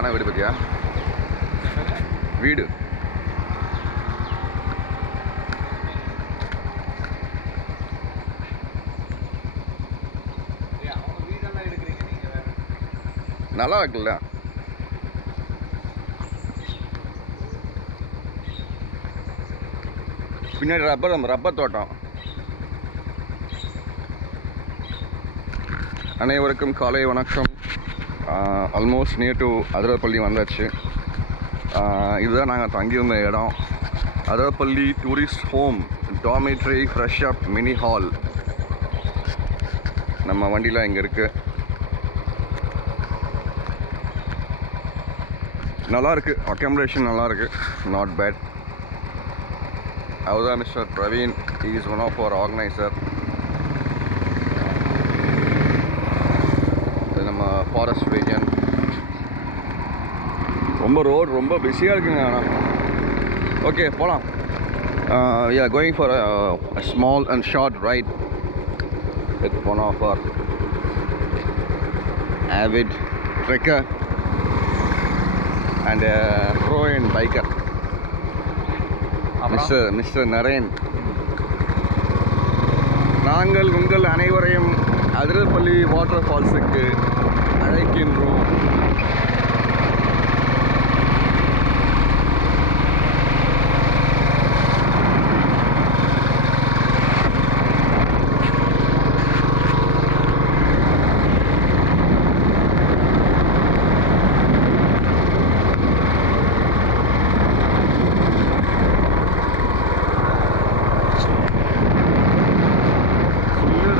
அழகான வீடு பற்றியா வீடு நல்லா இருக்குல்ல. பின்னாடி ரப்பர் தோட்டம். அனைவருக்கும் காலை வணக்கம். ஆல்மோஸ்ட் நியர் டு அதிரப்பள்ளி வந்தாச்சு. இதுதான் நாங்கள் தங்கியிருந்த இடம். Athirappilly tourist home dormitory fresh up mini hall. நம்ம வண்டியில் இங்கே இருக்குது. நல்லாயிருக்கு, அக்காமடேஷன் நல்லாயிருக்கு, நாட் பேட். அவர் தான் mister Praveen, he is one of our organiser. இது நம்ம ஃபாரஸ்ட் ரீஜன். ரொம்ப பிஸியாக இருக்குங்க. ஆனால் ஓகே போகலாம். we are going for a small and short ride with one of our avid trekker and a pro and biker, Mr. Naren. நாங்கள் உங்கள் அனைவரையும் அதிரப்பள்ளி வாட்டர் ஃபால்ஸுக்கு அழைக்கின்றோம்.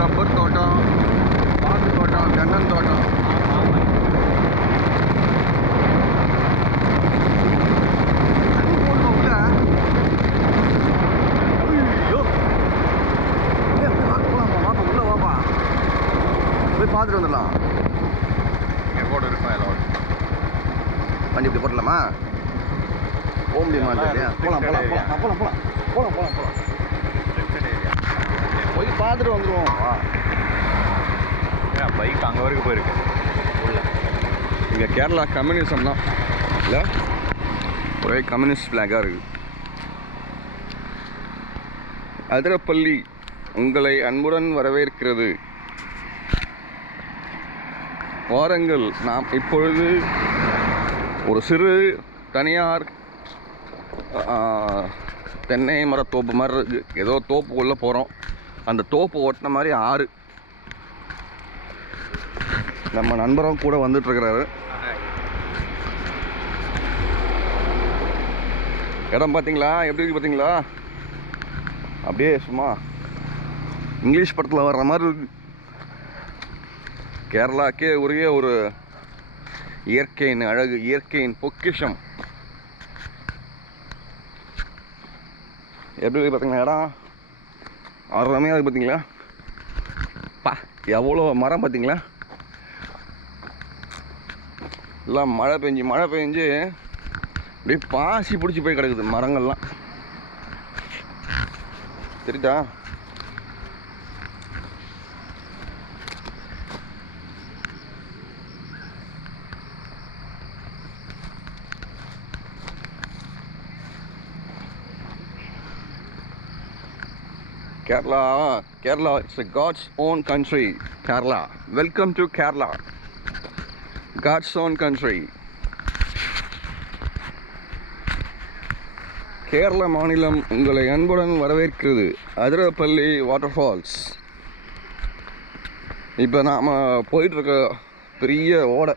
ரப்பர் தோட்டம், பாக்கு தோட்டம், தென்னன் தோட்டம். உள்ள வாப்பா, போய் பார்த்துட்டு வந்துடலாம். போட்டு இருப்பேன் எல்லாம் வண்டி இப்படி போட்டலாமா? போக முடியுமா? போகலாம். போய் பார்த்துட்டு வந்துடுவோம். பைக் அங்கே வரைக்கும் போயிருக்கு. இங்கே கேரளா கம்யூனிசம் தான் இல்லை, ஒரே கம்யூனிஸ்ட் ஃப்ளாகாக இருக்குது. அதிரப்பள்ளி உங்களை அன்புடன் வரவேற்கிறது. வாருங்கள், நாம் இப்பொழுது ஒரு சிறு தனியார் தென்னை மர தோப்பு மாதிரி இருக்குது. ஏதோ தோப்புக்குள்ளே போகிறோம். அந்த தோப்பு ஓட்டின மாதிரி ஆறு. நம்ம நண்பரும் கூட வந்துட்டுருக்கிறாரு. இடம் பார்த்தீங்களா எப்படி இருக்கு? பார்த்தீங்களா அப்படியே சும்மா இங்கிலீஷ் படத்தில் வர்ற மாதிரி இருக்கு. கேரளாக்கே உரிய ஒரு இயற்கையின் அழகு, இயற்கையின் பொக்கிஷம். எப்படி இருக்கு பார்த்தீங்களா? இடம் அருமையாக இருக்குது. பார்த்தீங்களா பா, எவ்வளோ மரம் பார்த்தீங்களா? எல்லாம் மழை பெஞ்சு அப்படியே பாசி பிடிச்சி போய் கிடக்குது மரங்கள்லாம். தெரியுதா? Kerala, it's a God's own country. Kerala, welcome to Kerala, God's own country. Kerala மாநிலம் உங்களை அன்புடன் வரவேற்கிறது. Athirappilly water falls. இப்போ நாம் போயிட்டுருக்க பெரிய ஓடை.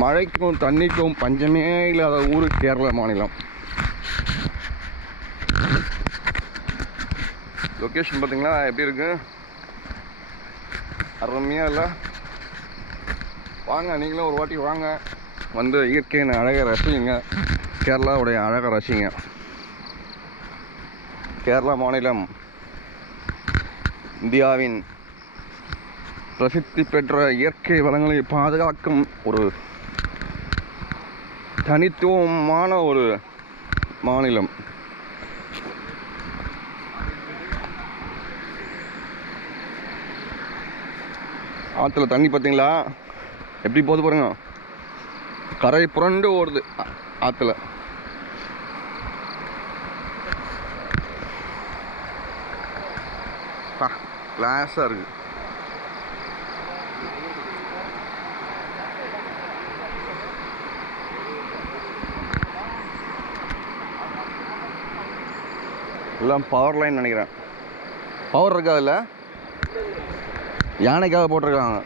மழைக்கும் தண்ணிக்கும் பஞ்சமே இல்லாத ஊர் கேரள மாநிலம். லொக்கேஷன் பார்த்தீங்களா எப்படி இருக்கு? அருமையாக இல்லை? வாங்க, நீங்களும் ஒரு வாட்டி வாங்க, வந்து இயற்கையின் அழகை ரசிங்க, கேரளாவுடைய அழகை ரசிங்க. கேரளா மாநிலம் இந்தியாவின் பிரசித்தி பெற்ற இயற்கை வளங்களை பாதுகாக்கும் ஒரு தனித்துவமான ஒரு மாநிலம். ஆற்றுல தண்ணி பார்த்தீங்களா எப்படி போகுது பாருங்க. கரை புரண்டு ஓடுது ஆற்றுல. கிளாஸாக இருக்குது. எல்லாம் பவர் லைன் நினைக்கிறேன். பவர் இருக்கா அதில்? யானைக்காக போட்டிருக்காங்க.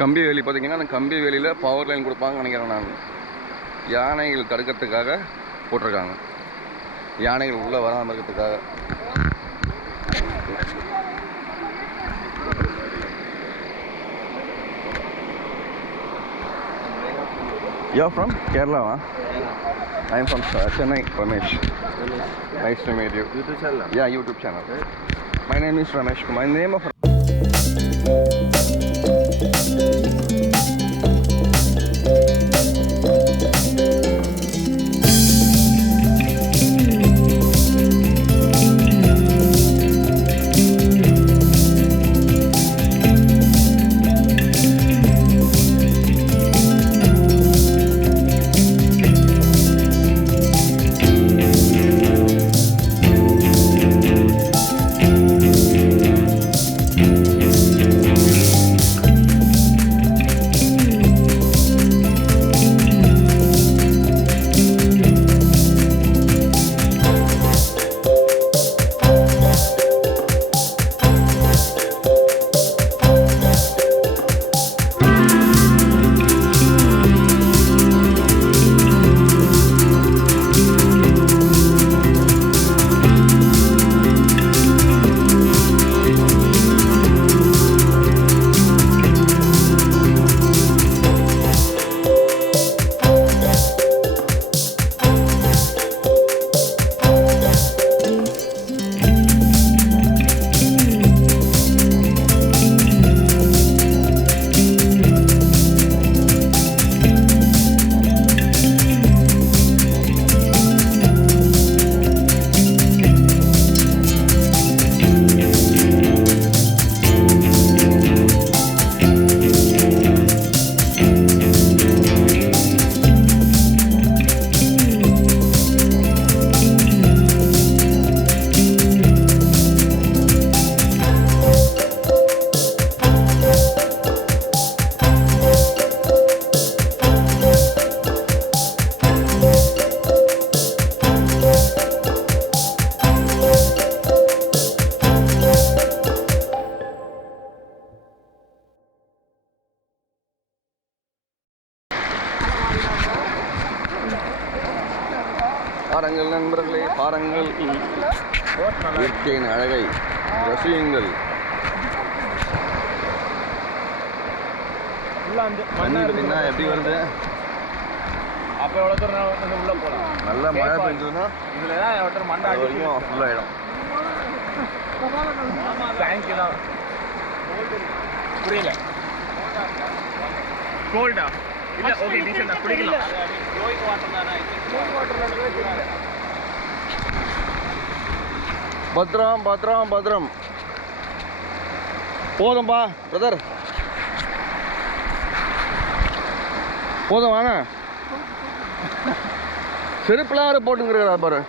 கம்பி வேலி பார்த்தீங்கன்னா அந்த கம்பி வேலியில் பவர் லைன் கொடுப்பாங்கன்னு நினைக்கிறேன் நான். யானைகள் தடுக்கிறதுக்காக போட்டிருக்காங்க. யானைகள் உள்ளே வராமல் இருக்கிறதுக்காக. You're from Kerala, huh? I'm from Chennai, Ramesh. Nice to meet you. YouTube channel? Yeah, YouTube channel. My name is Ramesh Kumar. My name of பாருங்கள் நண்பர்களே, பாருங்கள் இயற்கையின் அழகை ரசியுங்கள். பார்த்தீங்கன்னா எப்படி வருது. அப்போ எவ்வளோ தூரம் வந்து உள்ளே போகலாம். நல்ல மழை பெஞ்சதுன்னா இதில் தான் ஒருத்தர் மண்டை அது வரைக்கும் ஃபுல்லாகிடும். தேங்க்யூ தான். புரியல. கோல்டா இல்லை? ஓகே, டீசெண்டாக குடிக்கலாம். க்ளோயிங் வாட்டர் தானே. க்ளோயிங் வாட்டரில் பத்திரம் பத்திரம் பத்திரம். போதும்பா பிரதர், போதும் வாங்க. செருப்புலாம் வேறு போட்டுங்கிறா பாரு.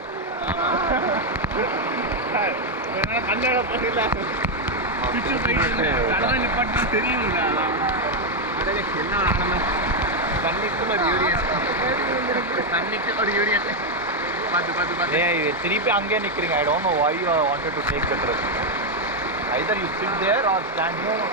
திருப்பி அங்கே நிற்கிறீங்க. I don't know why you wanted to take the trip. Either you sit there or stand here.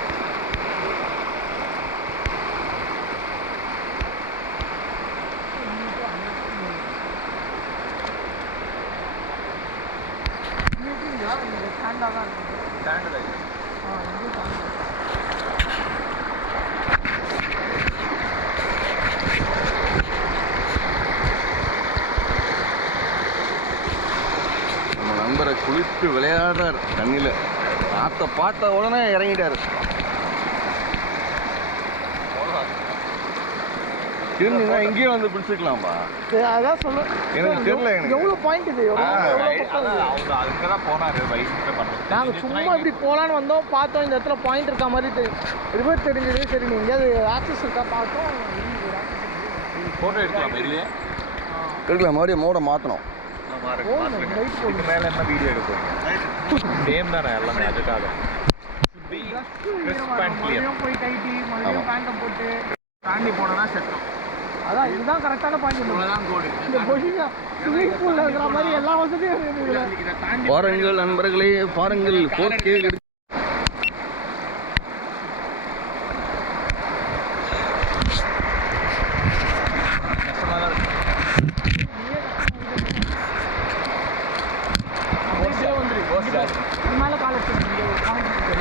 நம்ம நண்பரை குளித்து விளையாடுறார் தண்ணியில். ஆற்ற பார்த்த உடனே இறங்கிட்டார். இருந்தீங்கன்னா இங்கேயே வந்து பிடிச்சிக்கலாம்பா. அதான் சொல்ல எனக்கு தெரியல. எனக்கு எவ்வளோ பாயிண்ட் இது அவங்க அதுக்கு தான் போனாரு வயசுக்கு பண்ணுறது. நாங்கள் சும்மா இப்படி போகலான்னு வந்தோம், பார்த்தோம் இந்த இடத்துல பாயிண்ட் இருக்கா மாதிரி ரிவர் தெரிஞ்சது. சரி நீ எங்கேயாவது ஆக்சஸ் இருக்கா பார்த்தோம். ஃபோட்டோ எடுக்கலாம் வெளியே. எடுக்கலாம், மறுபடியும் மோட மாற்றணும். இதுக்கு மேலே என்ன வீடியோ எடுப்போம்? சேம் தானே எல்லாமே, அதுக்காக போய் கைட்டி மறுபடியும் பேண்ட்டை போட்டு தாண்டி போனோன்னா செட்டோம். அதான் இதுதான் கரெக்டான பாயிண்ட். இந்த பொசிஷன் ஸ்விமிங் பூலில் இருக்கிற மாதிரி எல்லா வசதியும் இருக்குது. பாருங்கள் நண்பர்களே, பாருங்கள் 4K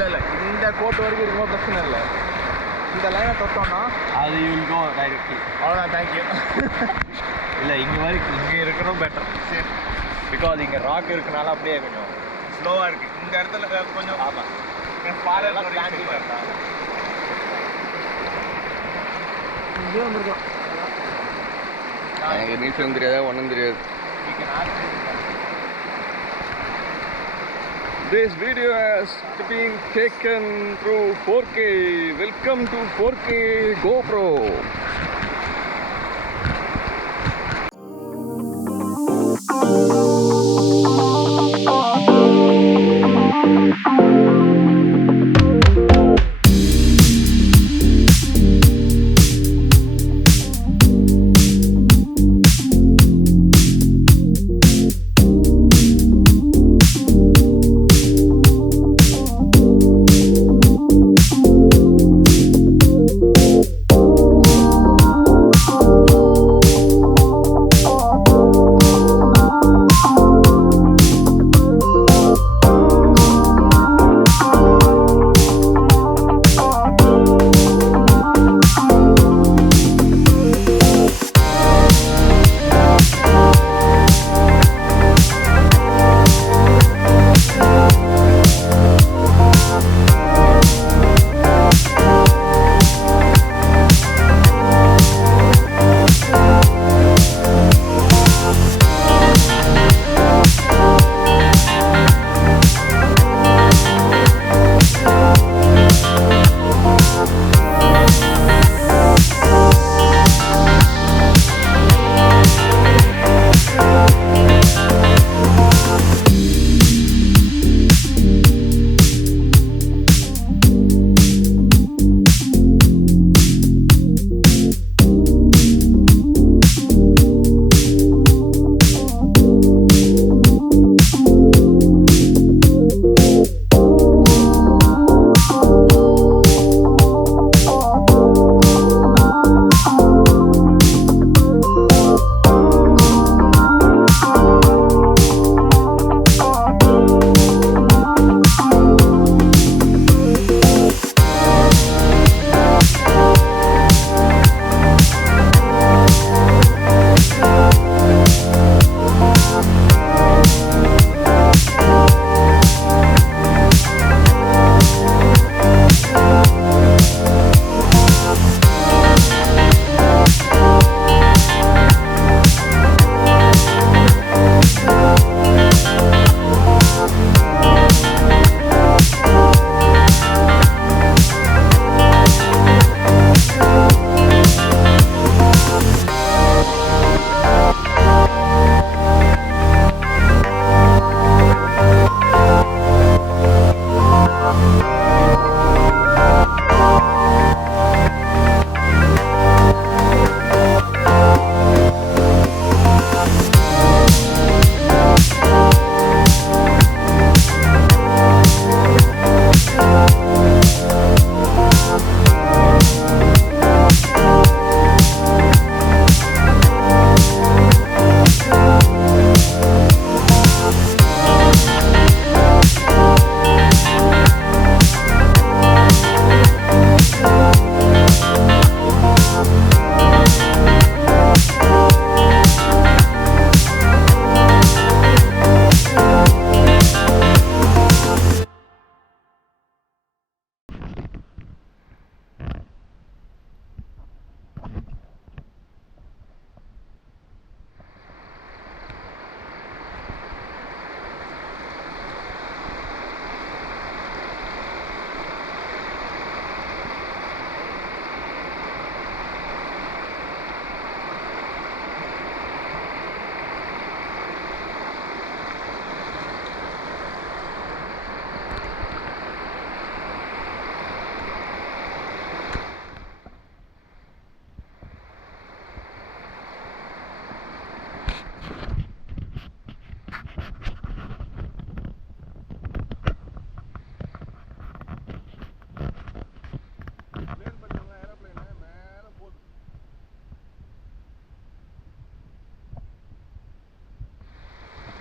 இல்லை இந்த கோட்டு வரைக்கும் இருக்கும்போது பிரச்சனை இல்லை. இந்த லைனை தொட்டோம்னா அது யூ வில் கோ டைரக்ட்லி. அவ்வளோதான், தேங்க்யூ. இல்லை இங்கே வரைக்கும் இங்கே இருக்கிறதும் பெட்டர். சரி, பிகாஸ் இங்கே ராக் இருக்கனால அப்படியே கொஞ்சம் ஸ்லோவாக இருக்குது. இந்த இடத்துல கொஞ்சம் ஆமாம் பாறைலாம் ஸ்டாண்டிங் வரலாம். இங்கே வந்துருக்கோம். எனக்கு நீச்சலும் தெரியாது, ஒன்றும் தெரியாது. This video has been taken through 4K. Welcome to 4K GoPro.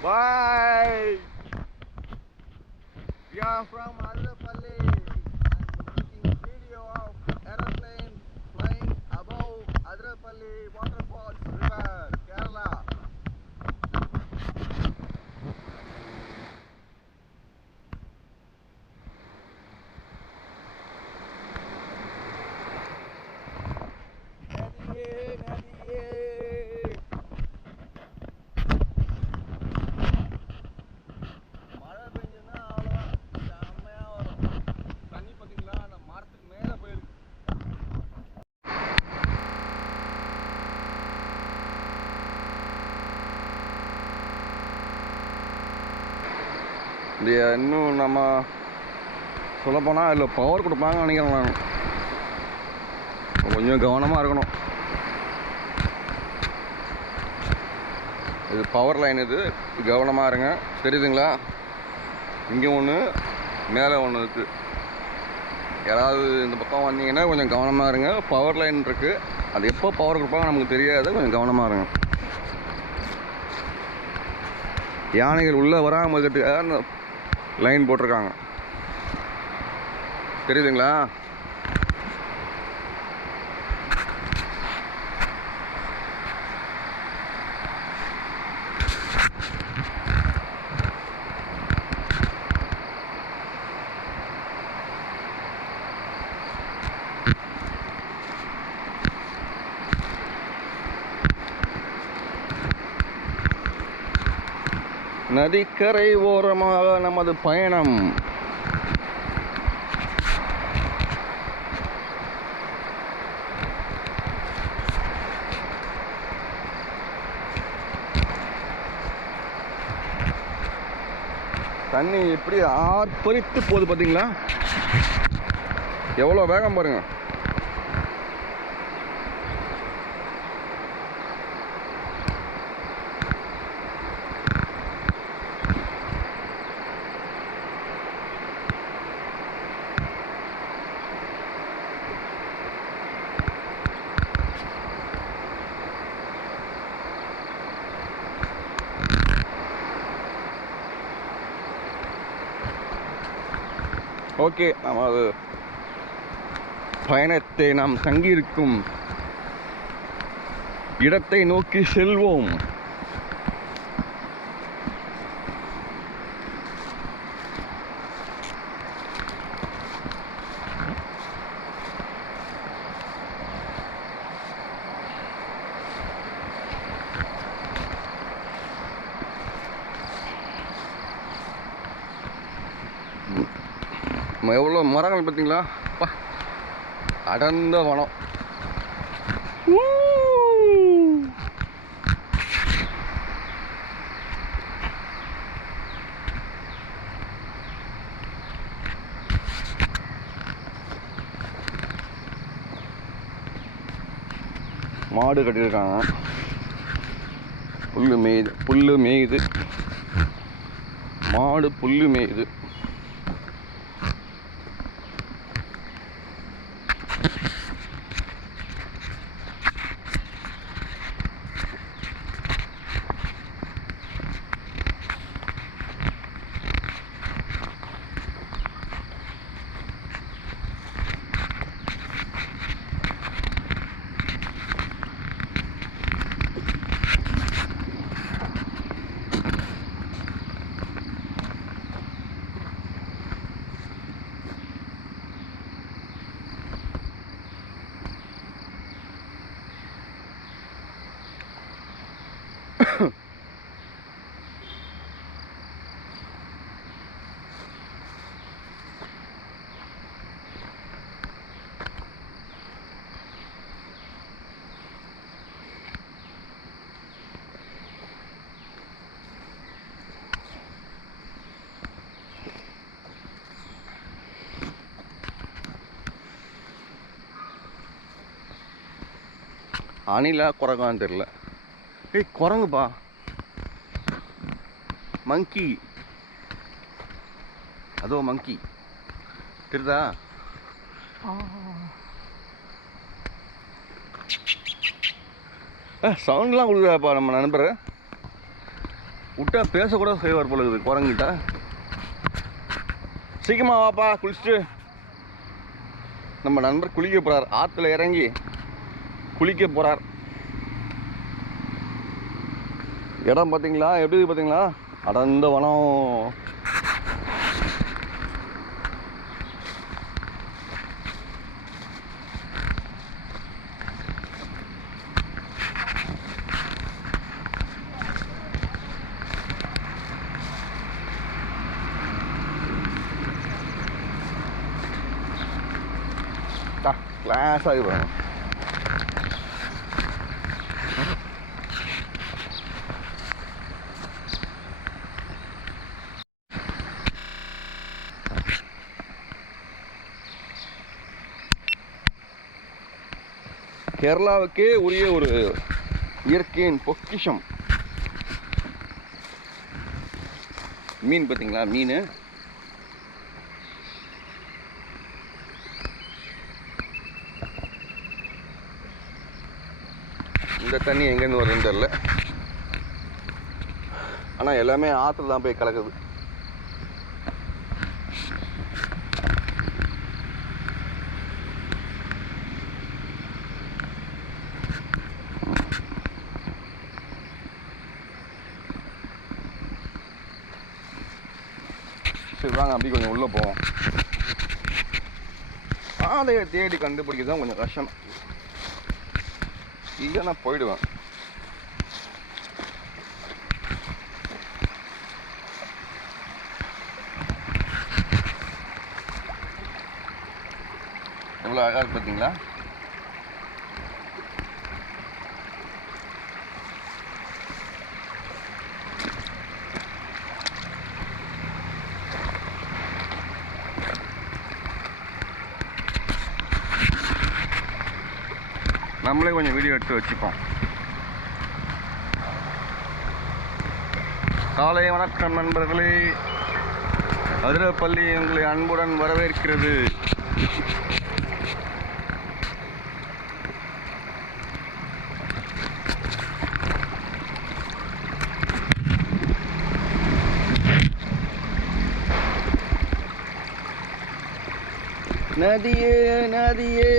Bye. We are from Adrapalli and making video of aeroplane flying above Adrapalli Waterfalls River, Kerala. இது இன்னும் நம்ம சொல்லப்போனால் இதில் பவர் கொடுப்பாங்கன்னு நினைக்கிறேன் நான். கொஞ்சம் கவனமாக இருக்கணும். இது பவர் லைன், இது கவனமாக இருங்க. தெரியுதுங்களா? இங்கே ஒன்று, மேலே ஒன்று இருக்குது. யாராவது இந்த பக்கம் வந்தீங்கன்னா கொஞ்சம் கவனமாக இருங்க. பவர் லைன் இருக்குது, அது எப்போ பவர் கொடுப்பாங்க நமக்கு தெரியாது, கொஞ்சம் கவனமாக இருங்க. யானைகள் உள்ளே வராமல் இருக்கிறதுக்காக லைன் போட்டிருக்காங்க. தெரியுதுங்களா? நதிக்கரை ஓரமாக நமது பயணம். தண்ணி எப்படி ஆர்ப்பரித்து போகுது பார்த்தீங்களா? எவ்வளோ வேகம் பாருங்க. ஓகே, நமது பயணத்தை நாம் தங்கியிருக்கும் இடத்தை நோக்கி செல்வோம். எவ்வளோ மரங்கள் பார்த்தீங்களா? அப்பா, அடர்ந்த வனம். மாடு கட்டியிருக்காங்க. புல்லு மேயுது. மாடு புல்லு மேயுது. அணிலா குரங்கான்னு தெரியல. ஏய், குரங்குப்பா, மங்கி. அதோ மங்கி தெரியுதா? சவுண்ட்லாம் கொடுக்குறாப்பா நம்ம நண்பர். விட்டா பேசக்கூட செய்வார் போல இருக்குது குரங்கிட்ட. சீக்கிரமா வாப்பா குளிச்சுட்டு. நம்ம நண்பர் குளிக்க போகிறார், ஆற்றுல இறங்கி குளிக்க போகிறார். இடம் பார்த்தீங்களா எப்படி பார்த்தீங்களா, அடர்ந்த வனம். கிளாஸ் ஆகி போகிறேன். கேரளாவுக்கே உரிய ஒரு இயற்கையின் பொக்கிஷம் மீன். பார்த்தீங்களா மீன், இந்த தண்ணி எங்கேருந்து வருதுன்னு தெரில, ஆனால் எல்லாமே ஆற்றுல தான் போய் கலக்குது. சரி வாங்க அப்படி கொஞ்சம் உள்ளே போவோம். ஆதையை தேடி கண்டுபிடிக்கிறது தான் கொஞ்சம் கஷ்டம், இல்லை நான் போயிடுவேன். எவ்வளோ அழகாக இருக்கு பார்த்தீங்களா. நம்மளே கொஞ்சம் வீடியோ எடுத்து வச்சுப்போம். காலை வணக்கம் நண்பர்களே, அதிரப்பள்ளி உங்களை அன்புடன் வரவேற்கிறது. நதியே நதியே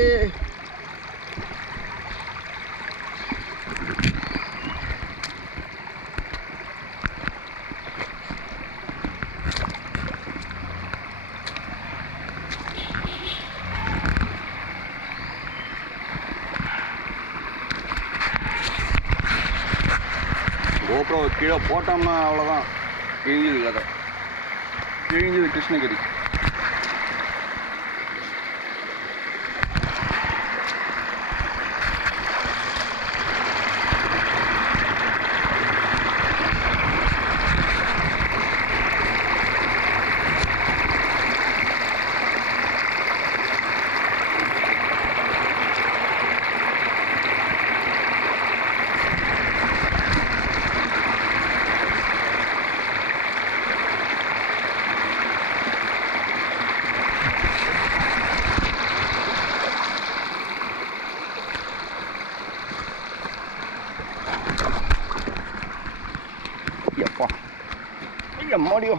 கோபுரம் கீழே போட்டோம்னா அவ்வளோதான், கிழிஞ்சது கதை, கிழிஞ்சது கிருஷ்ணகிரி. ஐயா மாடியோ